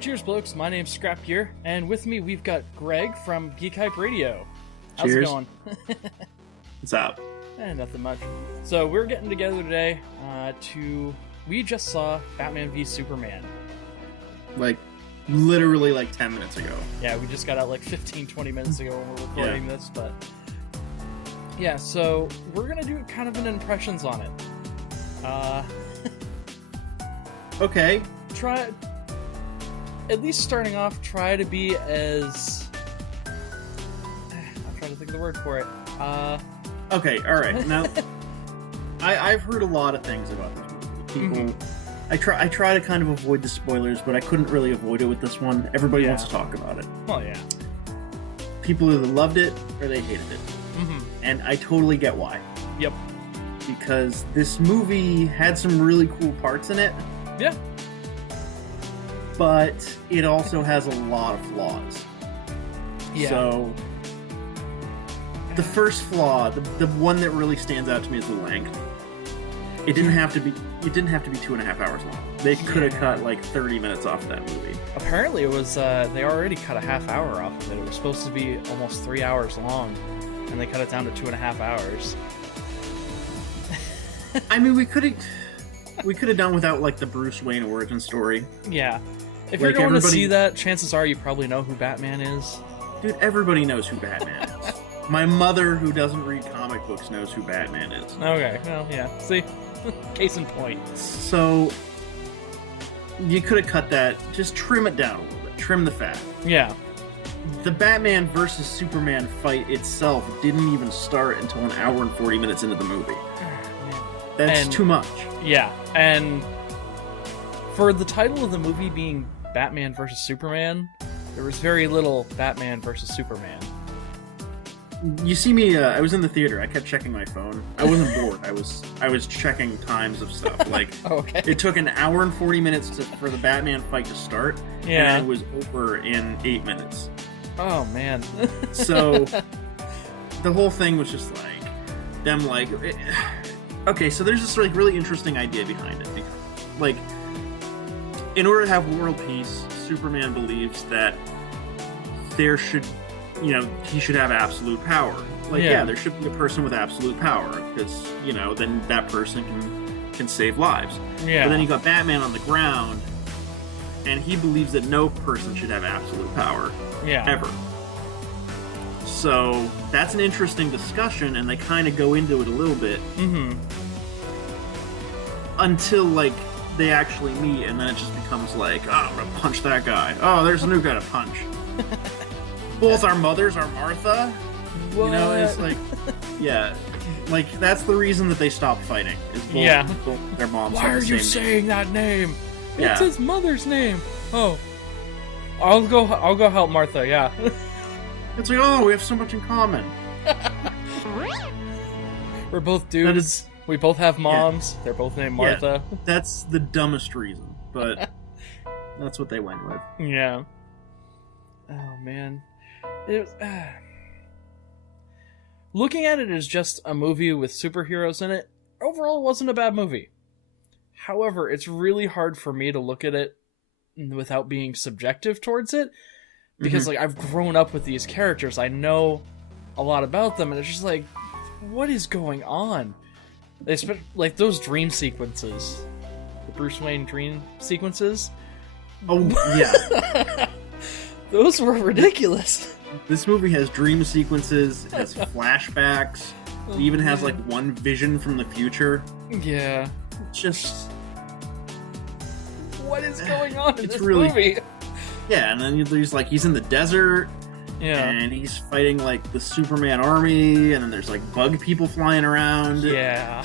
Cheers, blokes. My name's Scrap Gear, and with me we've got Greg from Geek Hype Radio. How's Cheers. it going? What's up? Nothing much. So we're getting together today we just saw Batman v Superman. Like, literally like 10 minutes ago. Yeah, we just got out like 15-20 minutes ago when we were recording this, but... Yeah, so we're gonna do kind of an impressions on it. Okay. At least starting off, try to be as... I'm trying to think of the word for it. Okay, alright. Now, I've heard a lot of things about this movie. People... I try to kind of avoid the spoilers, but I couldn't really avoid it with this one. Everybody wants to talk about it. Well, yeah. People either loved it, or they hated it. Mm-hmm. And I totally get why. Yep. Because this movie had some really cool parts in it. Yeah. But it also has a lot of flaws. Yeah. So, the first flaw, the one that really stands out to me is the length. It didn't have to be 2.5 hours long. They could have cut like 30 minutes off that movie. Apparently it was, they already cut a half hour off of it. It was supposed to be almost 3 hours long, and they cut it down to 2.5 hours. I mean, we could have done without like the Bruce Wayne origin story. Yeah. If like, you're going to see that, chances are you probably know who Batman is. Dude, everybody knows who Batman is. My mother, who doesn't read comic books, knows who Batman is. Okay, well, yeah. See? Case in point. So, you could have cut that. Just trim it down a little bit. Trim the fat. Yeah. The Batman versus Superman fight itself didn't even start until an hour and 40 minutes into the movie. That's too much. Yeah, and for the title of the movie being Batman versus Superman, there was very little Batman versus Superman. You see me, I was in the theater, I kept checking my phone. I wasn't bored, I was checking times of stuff. Like, okay. It took an hour and 40 minutes for the Batman fight to start, yeah. And it was over in 8 minutes. Oh, man. So, the whole thing was just like, them like... Okay, so there's this like really interesting idea behind it. Like, in order to have world peace, Superman believes that there should... he should have absolute power. Like, yeah, there should be a person with absolute power, because, then that person can save lives. Yeah. But then you got Batman on the ground, and he believes that no person should have absolute power. Yeah. Ever. So, that's an interesting discussion, and they kind of go into it a little bit. Mm-hmm. Until, like, they actually meet, and then it just becomes like, oh, I'm gonna punch that guy. Oh, there's a new guy to punch. Both our mothers are Martha. What? It's like, yeah, like that's the reason that they stopped fighting. Is both their moms. Why are you saying that name? It's his mother's name. Oh, I'll go help Martha. Yeah. It's like, oh, we have so much in common. We're both dudes. We both have moms. Yeah. They're both named Martha. Yeah, that's the dumbest reason, but that's what they went with. Yeah. Oh man. Looking at it as just a movie with superheroes in it, overall it wasn't a bad movie. However, it's really hard for me to look at it without being subjective towards it, because like I've grown up with these characters, I know a lot about them, and it's just like, what is going on? They spent like those dream sequences, the Bruce Wayne dream sequences. Oh yeah. Those were ridiculous. This movie has dream sequences, it has flashbacks, it even has like one vision from the future. Yeah. Just... what is going on in this movie? Yeah, and then he's in the desert, and he's fighting like the Superman army, and then there's like bug people flying around. Yeah.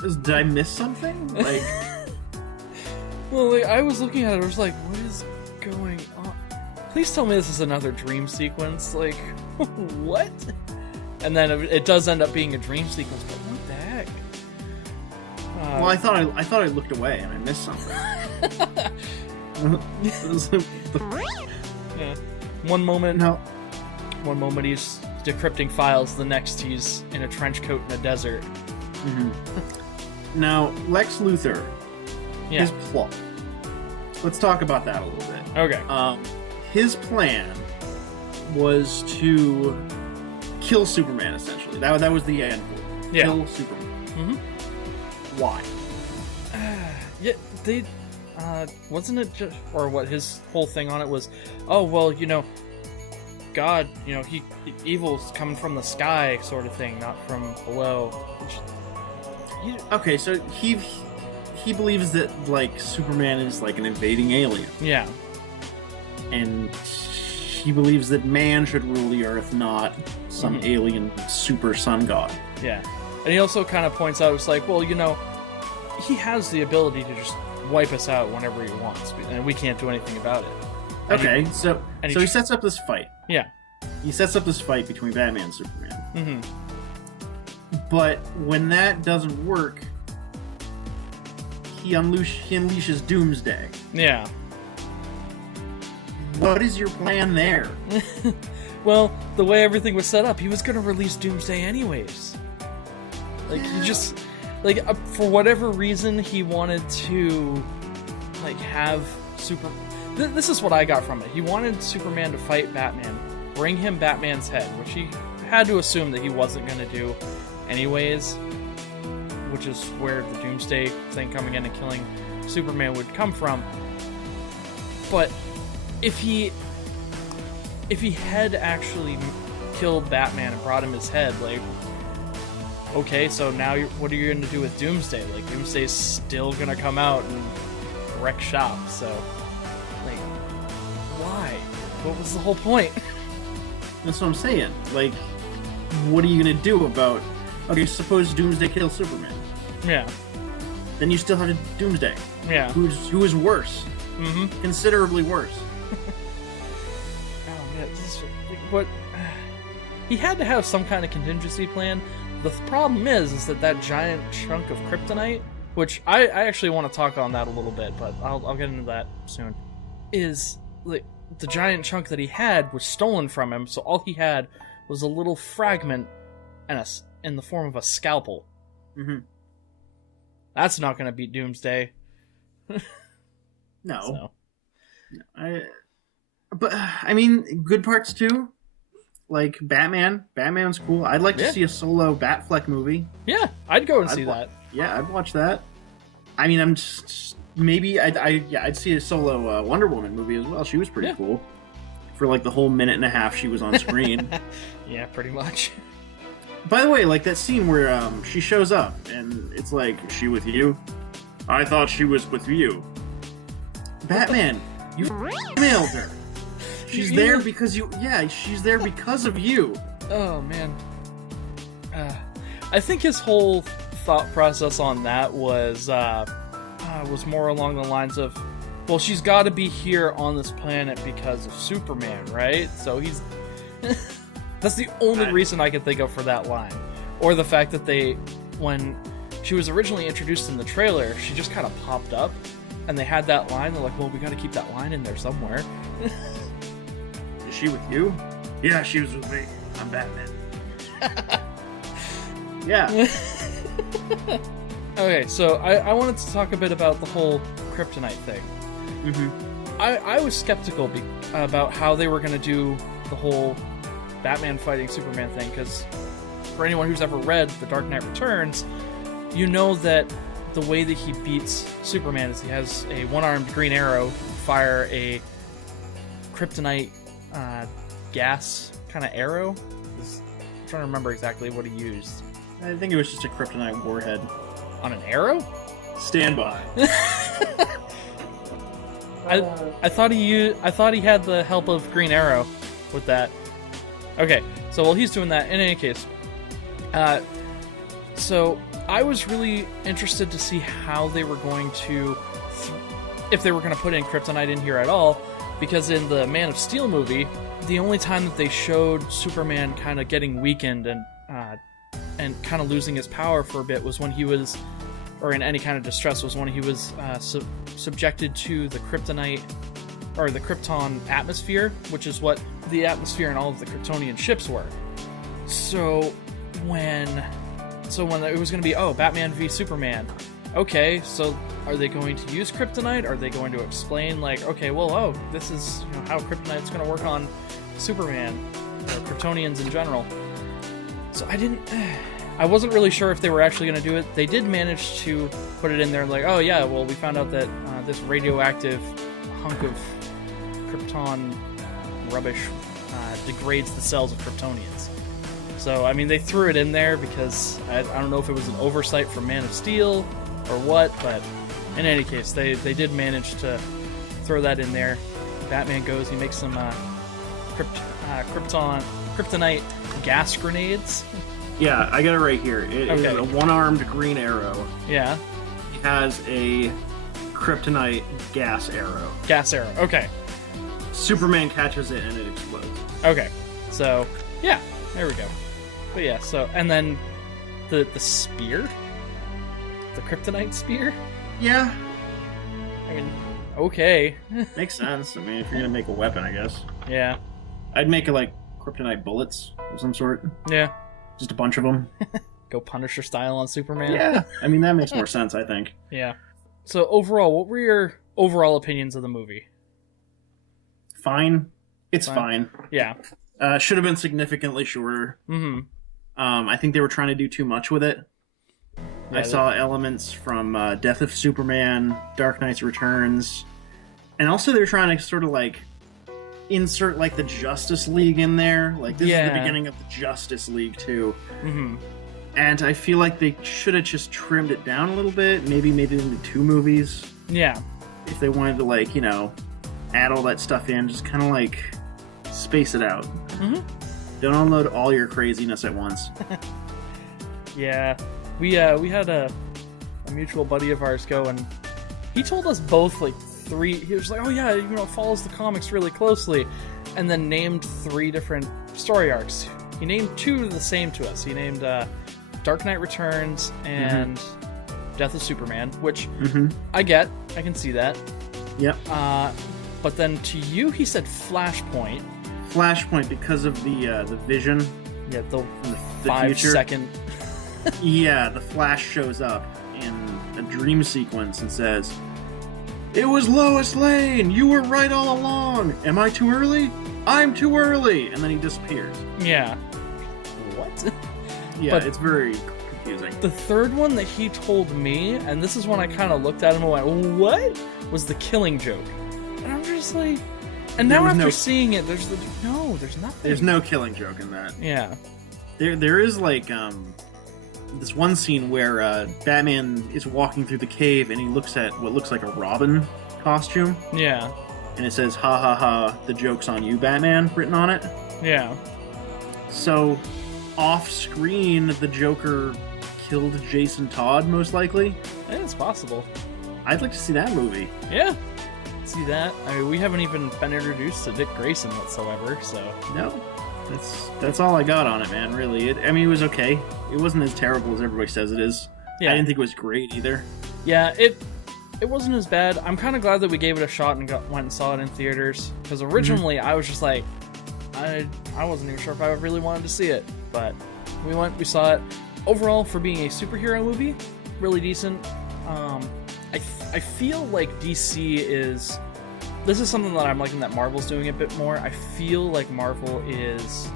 Did I miss something? Like... Well, like, I was looking at it, I was like, what is going on? Please tell me this is another dream sequence. Like, what? And then it does end up being a dream sequence, but what the heck? Well, I thought I looked away and I missed something. Yeah. One moment he's decrypting files, the next he's in a trench coat in a desert. Mm-hmm. Now, Lex Luthor, his plot. let's talk about that a little bit. Okay. His plan was to kill Superman, essentially. That was the end goal. Yeah. Kill Superman. Mm-hmm. Why? Yeah, they... wasn't it just... Or what, his whole thing on it was, oh, well, you know, God, you know, evil's coming from the sky sort of thing, not from below. Okay, so he believes that, like, Superman is like an invading alien. Yeah. And he believes that man should rule the earth, not some alien super sun god. Yeah. And he also kind of points out, it's like, well, you know, he has the ability to just wipe us out whenever he wants, and we can't do anything about it. Okay, so he sets up this fight. Yeah. He sets up this fight between Batman and Superman. Mm-hmm. But when that doesn't work, he unleashes Doomsday. Yeah. What is your plan there? Well, the way everything was set up, he was going to release Doomsday anyways. Like, he just... Like, for whatever reason, he wanted to, like, have This is what I got from it. He wanted Superman to fight Batman, bring him Batman's head, which he had to assume that he wasn't going to do anyways, which is where the Doomsday thing coming in and killing Superman would come from. But if he had actually killed Batman and brought him his head, like, okay, so now what are you going to do with Doomsday? Like, Doomsday's still going to come out and wreck shop, so, like, why? What was the whole point? That's what I'm saying. Like, what are you going to do about... Okay, suppose Doomsday kills Superman. Yeah. Then you still have a Doomsday. Yeah. Who is worse. Mm-hmm. Considerably worse. Oh, man, this is... Like, what... He had to have some kind of contingency plan. The problem is that giant chunk of kryptonite, which I actually want to talk on that a little bit, but I'll get into that soon, is, like, the giant chunk that he had was stolen from him, so all he had was a little fragment in the form of a scalpel. Mm-hmm. That's not going to beat Doomsday. No. But, I mean, good parts too. Like, Batman's cool. I'd like to see a solo Batfleck movie. Yeah, I'd go and see that. Yeah, I'd watch that. I mean, I'm just... Maybe I'd see a solo Wonder Woman movie as well. She was pretty cool. For, like, the whole minute and a half she was on screen. Yeah, pretty much. By the way, like, that scene where she shows up, and it's like, is she with you? I thought she was with you. Batman, you mailed her. She's there because you... Yeah, she's there because of you. Oh, man. I think his whole thought process on that was more along the lines of, well, she's got to be here on this planet because of Superman, right? So he's... That's the only reason I can think of for that line. Or the fact that when she was originally introduced in the trailer, she just kind of popped up, and they had that line. They're like, well, we got to keep that line in there somewhere. Is she with you? Yeah, she was with me. I'm Batman. Yeah. Okay, so I wanted to talk a bit about the whole kryptonite thing. Mm-hmm. I was skeptical about how they were going to do the whole Batman fighting Superman thing, because for anyone who's ever read The Dark Knight Returns, you know that the way that he beats Superman is he has a one-armed Green Arrow fire a kryptonite gas kind of arrow. I'm trying to remember exactly what he used. I think it was just a kryptonite warhead. On an arrow? Stand by. I thought he had the help of Green Arrow with that. Okay, so while he's doing that, in any case, so I was really interested to see how they were going to, if they were going to put in kryptonite in here at all, because in the Man of Steel movie, the only time that they showed Superman kind of getting weakened and kind of losing his power for a bit was when he was, or in any kind of distress, was when he was subjected to the kryptonite, or the Krypton atmosphere, which is what the atmosphere in all of the Kryptonian ships were. So when it was going to be, Batman v Superman, okay, so are they going to use kryptonite? Are they going to explain, like, okay, well, oh, this is how kryptonite's going to work on Superman, or Kryptonians in general. So I wasn't really sure if they were actually going to do it. They did manage to put it in there, like, oh yeah, well, we found out that this radioactive hunk of Krypton rubbish degrades the cells of Kryptonians. So, I mean, they threw it in there because I don't know if it was an oversight from Man of Steel or what, but in any case, they did manage to throw that in there. Batman goes, he makes some kryptonite gas grenades. Yeah, I got it right here. It is a one-armed Green Arrow. Yeah. He has a kryptonite gas arrow. Gas arrow, okay. Superman catches it and it explodes. Okay, so, yeah, there we go. But yeah, so, and then the spear? The kryptonite spear? Yeah. I mean, okay. Makes sense. I mean, if you're gonna make a weapon, I guess. Yeah. I'd make it like kryptonite bullets of some sort. Yeah. Just a bunch of them. Go Punisher style on Superman. Yeah. I mean, that makes more sense, I think. Yeah. So overall, what were your overall opinions of the movie? Fine. It's fine. Yeah. Should have been significantly shorter. Mm-hmm. I think they were trying to do too much with it. Yeah, I saw elements from Death of Superman, Dark Knight's Returns, and also they were trying to sort of like insert like the Justice League in there. Like this is the beginning of the Justice League too. Mm-hmm. And I feel like they should have just trimmed it down a little bit. Maybe made it into 2 movies. Yeah. If they wanted to like, add all that stuff in, just kind of like space it out. Mm-hmm. Don't unload all your craziness at once. Yeah. We had a mutual buddy of ours go, and he told us both like 3. He was like, "Oh yeah, it follows the comics really closely," and then named 3 different story arcs. He named 2 the same to us. He named Dark Knight Returns and Death of Superman, which I get. I can see that. Yep. But then to you, he said Flashpoint. Flashpoint because of the Vision. Yeah, the 5 second. Yeah, the Flash shows up in a dream sequence and says, "It was Lois Lane! You were right all along! Am I too early? I'm too early!" And then he disappears. Yeah. What? Yeah, but it's very confusing. The third one that he told me, and this is when I kind of looked at him and went, "What?" was the Killing Joke. And I'm just like... And now after seeing it, there's nothing. There's no Killing Joke in that. Yeah. There is like this one scene where Batman is walking through the cave and he looks at what looks like a Robin costume. Yeah. And it says, "Ha ha ha, the joke's on you, Batman," written on it. Yeah. So, off screen, the Joker killed Jason Todd, most likely. Yeah, it's possible. I'd like to see that movie. Yeah. See that? I mean, we haven't even been introduced to Dick Grayson whatsoever, so... No. That's all I got on it, man, really. It was okay. It wasn't as terrible as everybody says it is. Yeah. I didn't think it was great, either. Yeah, it wasn't as bad. I'm kind of glad that we gave it a shot and went and saw it in theaters, because originally I was just like... I wasn't even sure if I really wanted to see it, but we went, we saw it. Overall, for being a superhero movie, really decent. I feel like DC is... This is something that I'm liking that Marvel's doing a bit more. I feel like Marvel is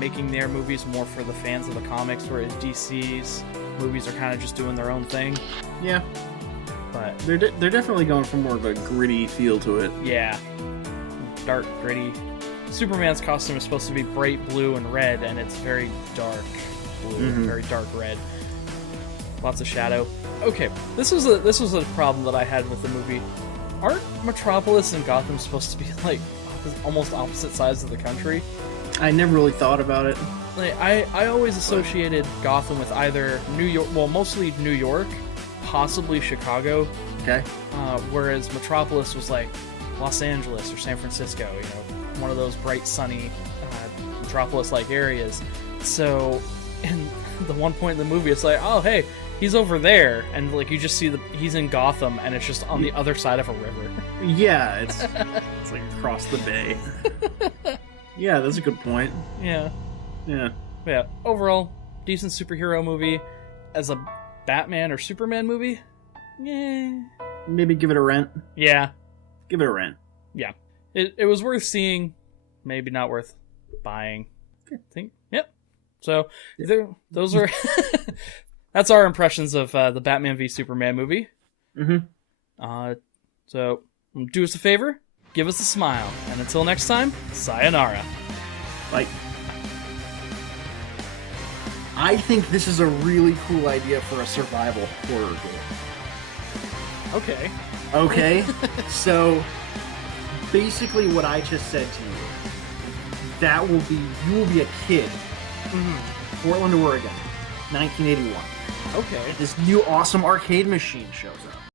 making their movies more for the fans of the comics, whereas DC's movies are kind of just doing their own thing. Yeah. But they're definitely going for more of a gritty feel to it. Yeah. Dark, gritty. Superman's costume is supposed to be bright blue and red, and it's very dark blue, very dark red. Lots of shadow. Okay, this was a problem that I had with the movie. Aren't Metropolis and Gotham supposed to be like almost opposite sides of the country? I never really thought about it. Like I always associated Gotham with either New York, well, mostly New York, possibly Chicago. Okay. Whereas Metropolis was like Los Angeles or San Francisco, one of those bright, sunny Metropolis-like areas. So, in the one point in the movie, it's like, oh, hey, he's over there, and like you just see he's in Gotham, and it's just on the other side of a river. Yeah, it's like across the bay. Yeah, that's a good point. Yeah. Overall, decent superhero movie. As a Batman or Superman movie, Yeah. Maybe give it a rent. Yeah. Give it a rent. Yeah. It was worth seeing, maybe not worth buying. I think. Yep. So those are that's our impressions of the Batman v Superman movie. So do us a favor, give us a smile, and until next time, sayonara. Like, I think this is a really cool idea for a survival horror game. Okay. Okay? So, basically what I just said to you, you will be a kid. Portland, Oregon, 1981. Okay. This new awesome arcade machine shows up.